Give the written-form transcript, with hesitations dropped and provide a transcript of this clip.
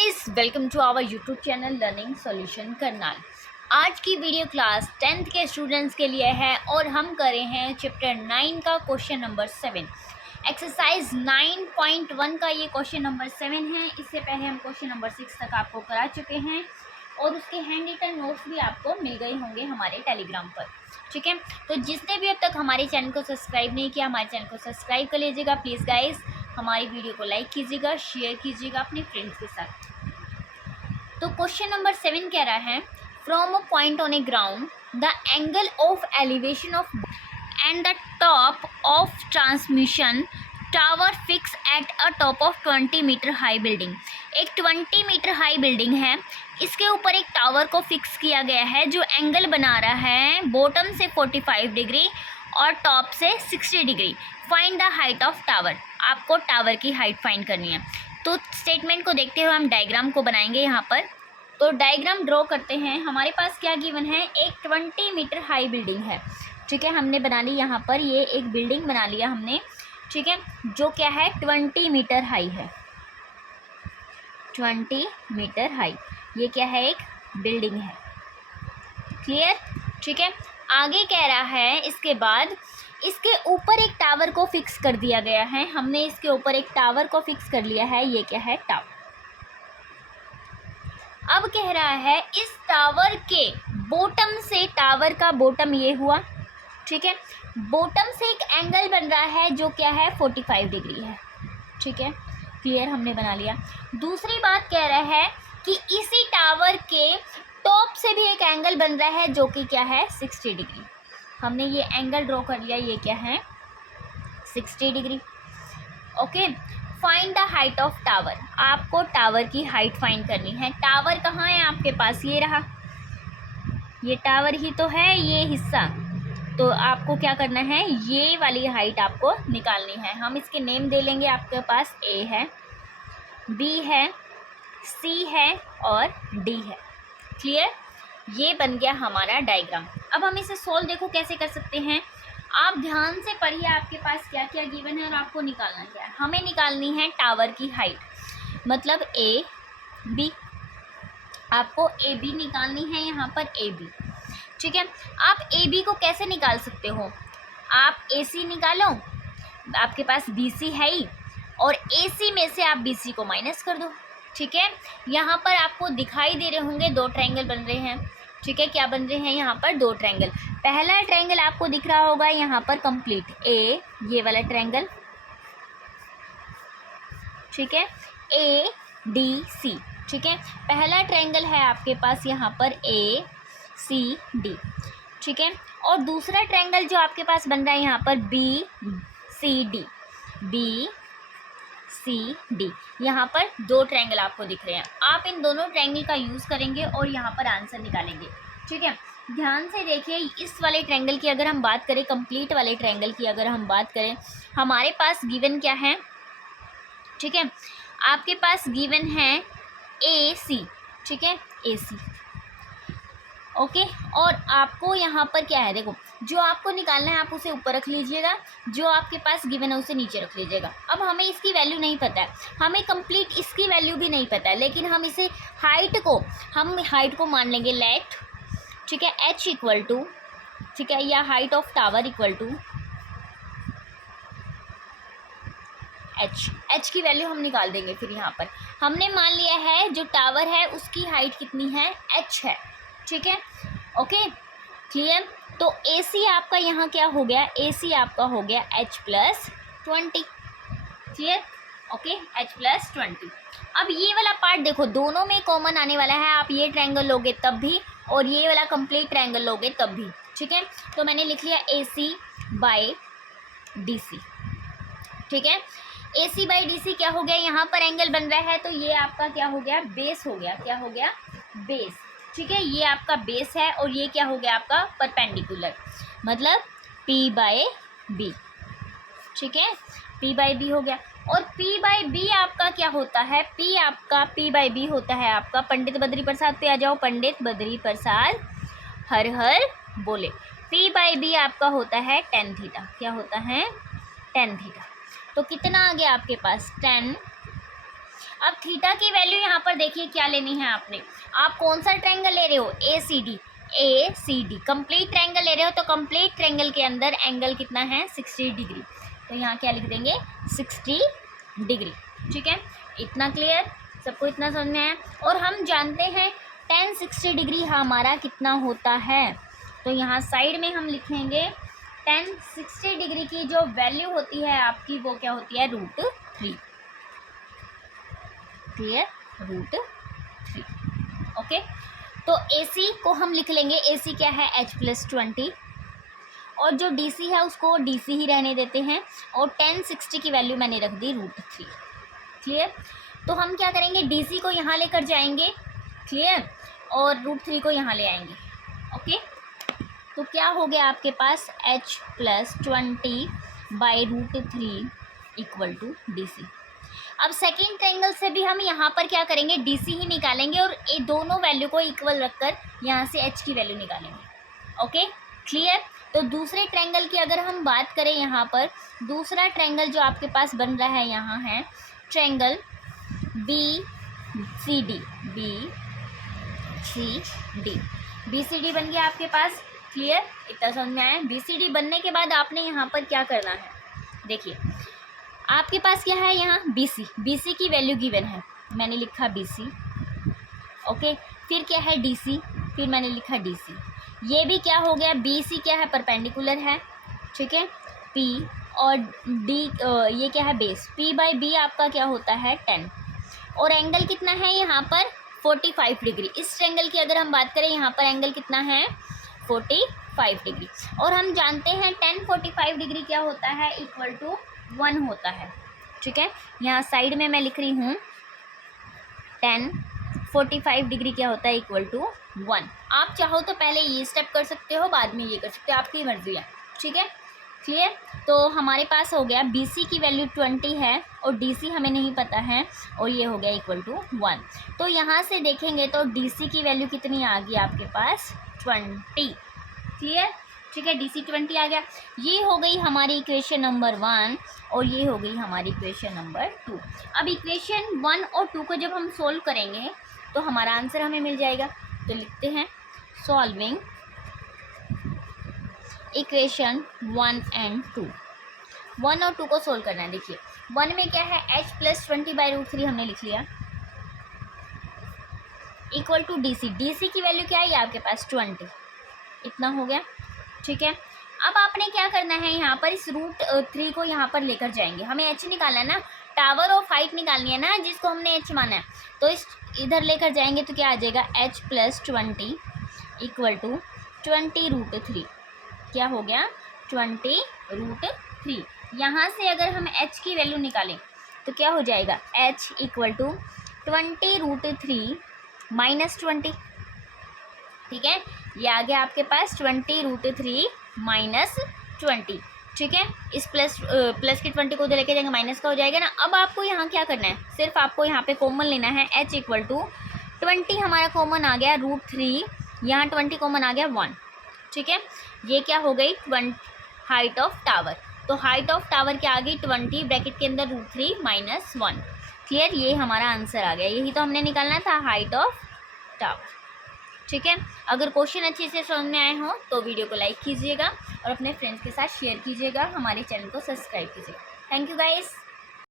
Guys, welcome to our YouTube channel learning solution Karnal. आज की video class 10th के students के लिए है और हम कर रहे हैं चैप्टर 9 का क्वेश्चन नंबर 7। एक्सरसाइज 9.1 का ये क्वेश्चन नंबर 7 है। इससे पहले हम क्वेश्चन नंबर 6 तक आपको करा चुके हैं और उसके हैंड रिटन नोट्स भी आपको मिल गए होंगे हमारे टेलीग्राम पर। ठीक है, तो जिसने भी अब तक हमारे चैनल को सब्सक्राइब नहीं किया, हमारे चैनल को सब्सक्राइब कर लीजिएगा प्लीज़ गाइस। हमारी वीडियो को लाइक कीजिएगा, शेयर कीजिएगा अपने फ्रेंड्स के साथ। तो क्वेश्चन नंबर 7 कह रहा है, from a point on a ground the angle of elevation of and the top of transmission tower fix at a top of 20 metre high building. एक 20 मीटर हाई बिल्डिंग है, इसके ऊपर एक टावर को fix किया गया है जो एंगल बना रहा है बॉटम से 45 डिग्री और टॉप से 60 degree. Find the height of tower. आपको टावर की हाइट फाइंड करनी है। तो स्टेटमेंट को देखते हुए हम डायग्राम को बनाएंगे यहाँ पर। तो डायग्राम ड्रॉ करते हैं। हमारे पास क्या गिवन है, एक 20 मीटर हाई बिल्डिंग है। ठीक है, हमने बना ली यहाँ पर, ये एक बिल्डिंग बना लिया हमने। ठीक है, जो क्या है 20 मीटर हाई है, 20 मीटर हाई। ये क्या है, एक बिल्डिंग है। क्लियर? ठीक है, आगे कह रहा है इसके बाद इसके ऊपर एक टावर को फिक्स कर दिया गया है। हमने इसके ऊपर एक टावर को फिक्स कर लिया है। ये क्या है, टावर। अब कह रहा है इस टावर के बॉटम से, टावर का बॉटम ये हुआ। ठीक है, बॉटम से एक एंगल बन रहा है जो क्या है 45 डिग्री है। ठीक है, क्लियर, हमने बना लिया। दूसरी बात कह रहा है कि इसी टावर के टॉप से भी एक एंगल बन रहा है जो कि क्या है 60 डिग्री। हमने ये एंगल ड्रॉ कर लिया, ये क्या है 60 degree. Okay, find the height of tower. आपको टावर की हाइट फाइंड करनी है। टावर कहाँ है आपके पास, ये रहा, ये टावर ही तो है ये हिस्सा। तो आपको क्या करना है, ये वाली हाइट आपको निकालनी है। हम इसके नेम दे लेंगे। आपके पास ए है, बी है, सी है और डी है। क्लियर? ये बन गया हमारा डायग्राम। अब हम इसे सोल्व देखो कैसे कर सकते हैं। आप ध्यान से पढ़िए, आपके पास क्या क्या गिवन है और आपको निकालना क्या है। हमें निकालनी है टावर की हाइट, मतलब ए बी। आपको ए बी निकालनी है यहाँ पर, ए बी। ठीक है, आप ए बी को कैसे निकाल सकते हो, आप ए सी निकालो, आपके पास बी सी है ही, और ए सी में से आप बी सी को माइनस कर दो। ठीक है, यहाँ पर आपको दिखाई दे रहे होंगे दो ट्रायंगल बन रहे हैं। ठीक है, क्या बन रहे हैं यहाँ पर, दो ट्रायंगल। पहला ट्रायंगल आपको दिख रहा होगा यहाँ पर कंप्लीट ए, ये वाला ट्रायंगल। ठीक है, ए डी सी। ठीक है, पहला ट्रायंगल है आपके पास यहाँ पर ए सी डी। ठीक है, और दूसरा ट्रायंगल जो आपके पास बन रहा है यहाँ पर B C D, B C D. यहाँ पर दो ट्रायंगल आपको दिख रहे हैं। आप इन दोनों ट्रायंगल का यूज़ करेंगे और यहाँ पर आंसर निकालेंगे। ठीक है, ध्यान से देखिए। इस वाले ट्रायंगल की अगर हम बात करें, कंप्लीट वाले ट्रायंगल की अगर हम बात करें, हमारे पास गिवन क्या है। ठीक है, आपके पास गिवन है ए सी। ठीक है, ए सी। ओके, और आपको यहाँ पर क्या है, देखो, जो आपको निकालना है आप उसे ऊपर रख लीजिएगा, जो आपके पास गिवन है उसे नीचे रख लीजिएगा। अब हमें इसकी वैल्यू नहीं पता है, हमें कंप्लीट इसकी वैल्यू भी नहीं पता है, लेकिन हम इसे हम हाइट को मान लेंगे लेट। ठीक है, एच इक्वल टू, ठीक है, या height of tower equal to H की वैल्यू हम निकाल देंगे। फिर यहाँ पर हमने मान लिया है जो टावर है उसकी हाइट कितनी है, एच है। ठीक है, ओके, क्लियर। तो ए सी आपका यहाँ क्या हो गया, ए सी आपका हो गया H plus 20। Clear? Okay, H plus 20। अब ये वाला पार्ट देखो, दोनों में कॉमन आने वाला है। आप ये ट्रायंगल लोगे तब भी और ये वाला कंप्लीट ट्रायंगल लोगे तब भी। ठीक है, तो मैंने लिख लिया ए सी बाई डी सी। ठीक है, ए सी बाई डी सी क्या हो गया, यहाँ पर एंगल बन रहा है तो ये आपका क्या हो गया, बेस हो गया। क्या हो गया, बेस। ठीक है, ये आपका बेस है और ये क्या हो गया आपका परपेंडिकुलर, मतलब पी बाय बी। ठीक है, पी बाय बी हो गया। और पी बाय बी आपका क्या होता है, पी आपका पी बाय बी होता है आपका, पंडित बद्री प्रसाद पे आ जाओ, पंडित बद्री प्रसाद हर हर बोले। पी बाय बी आपका होता है टेन थीटा। क्या होता है, टेन थीटा। तो कितना आ गया आपके पास, 10 अब थीटा की वैल्यू यहाँ पर देखिए क्या लेनी है आपने, आप कौन सा ट्रायंगल ले रहे हो, ए सी डी कंप्लीट ट्रायंगल ले रहे हो, तो कंप्लीट ट्रायंगल के अंदर एंगल कितना है 60 डिग्री, तो यहाँ क्या लिख देंगे 60 डिग्री। ठीक है, इतना क्लियर, सबको इतना समझ में आया। और हम जानते हैं tan 60 डिग्री हमारा कितना होता है, तो यहाँ साइड में हम लिखेंगे tan 60 डिग्री की जो वैल्यू होती है आपकी वो क्या होती है √3। क्लियर, √3। ओके, तो AC को हम लिख लेंगे, AC क्या है H+20, और जो DC है उसको DC ही रहने देते हैं, और tan 60 की वैल्यू मैंने रख दी √3। क्लियर, तो हम क्या करेंगे DC को यहाँ लेकर जाएंगे, क्लियर, और √3 को यहाँ ले आएंगे। ओके, तो क्या हो गया आपके पास H+20 by √3 equal to DC। अब सेकेंड ट्रायंगल से भी हम यहाँ पर क्या करेंगे DC ही निकालेंगे, और ये दोनों वैल्यू को इक्वल रखकर यहाँ से H की वैल्यू निकालेंगे। Okay, clear. तो दूसरे ट्रायंगल की अगर हम बात करें, यहाँ पर दूसरा ट्रायंगल जो आपके पास बन रहा है यहाँ है ट्रायंगल BCD बन गया आपके पास। क्लियर, इतना समझ में आया। BCD बनने के बाद आपने यहाँ पर क्या करना है, देखिए आपके पास क्या है यहाँ BC की वैल्यू गिवन है, मैंने लिखा BC। ओके, फिर क्या है DC, फिर मैंने लिखा DC। ये भी क्या हो गया, BC क्या है परपेंडिकुलर है, ठीक है, P और D ये क्या है बेस, P/B आपका क्या होता है 10, और एंगल कितना है यहाँ पर 45 डिग्री। इस ट्रायंगल की अगर हम बात करें यहाँ पर एंगल कितना है 45 डिग्री, और हम जानते हैं tan 45 डिग्री क्या होता है इक्वल टू 1 होता है। ठीक है, यहाँ साइड में मैं लिख रही हूँ tan 45 डिग्री क्या होता है इक्वल टू 1। आप चाहो तो पहले ये स्टेप कर सकते हो, बाद में ये कर सकते हो, आपकी मर्जी है। ठीक है, क्लियर। तो हमारे पास हो गया BC की वैल्यू 20 है और DC हमें नहीं पता है, और ये हो गया इक्वल टू 1। तो यहाँ से देखेंगे तो DC की वैल्यू कितनी आ गई आपके पास 20। क्लियर, ठीक है, DC 20 आ गया। ये हो गई हमारी इक्वेशन नंबर 1 और ये हो गई हमारी इक्वेशन नंबर 2। अब इक्वेशन 1 और 2 को जब हम सोल्व करेंगे तो हमारा आंसर हमें मिल जाएगा। तो लिखते हैं सॉल्विंग इक्वेशन 1 एंड 2। 1 और 2 को सोल्व करना है। देखिए 1 में क्या है H+20 बाई √3 हमने लिख लिया इक्वल टू DC की वैल्यू क्या है ये आपके पास 20, इतना हो गया। ठीक है, अब आपने क्या करना है, यहाँ पर इस √3 को यहाँ पर लेकर जाएंगे, हमें H निकालना है ना, टावर ऑफ हाइट निकालनी है ना, जिसको हमने H माना है, तो इस इधर लेकर जाएंगे तो क्या आ जाएगा H+20 इक्वल टू 20√3। क्या हो गया 20√3। यहाँ से अगर हम H की वैल्यू निकालें तो क्या हो जाएगा H इक्वल टू 20√3 माइनस 20। ठीक है, ये आ गया आपके पास 20√3 माइनस 20। ठीक है, इस प्लस के 20 को उधर लेके जाएंगे, माइनस का हो जाएगा ना। अब आपको यहाँ क्या करना है, सिर्फ आपको यहाँ पे कॉमन लेना है। H इक्वल टू 20 हमारा कॉमन आ गया √3, यहाँ 20 कॉमन आ गया 1। ठीक है, ये क्या हो गई हाइट ऑफ टावर, तो हाइट ऑफ टावर क्या आ गई 20 ब्रैकेट के अंदर √3 माइनस 1। क्लियर, ये हमारा आंसर आ गया, यही तो हमने निकालना था हाइट ऑफ टावर। ठीक है, अगर क्वेश्चन अच्छे से समझ में आए हो तो वीडियो को लाइक कीजिएगा और अपने फ्रेंड्स के साथ शेयर कीजिएगा, हमारे चैनल को सब्सक्राइब कीजिएगा। Thank you guys.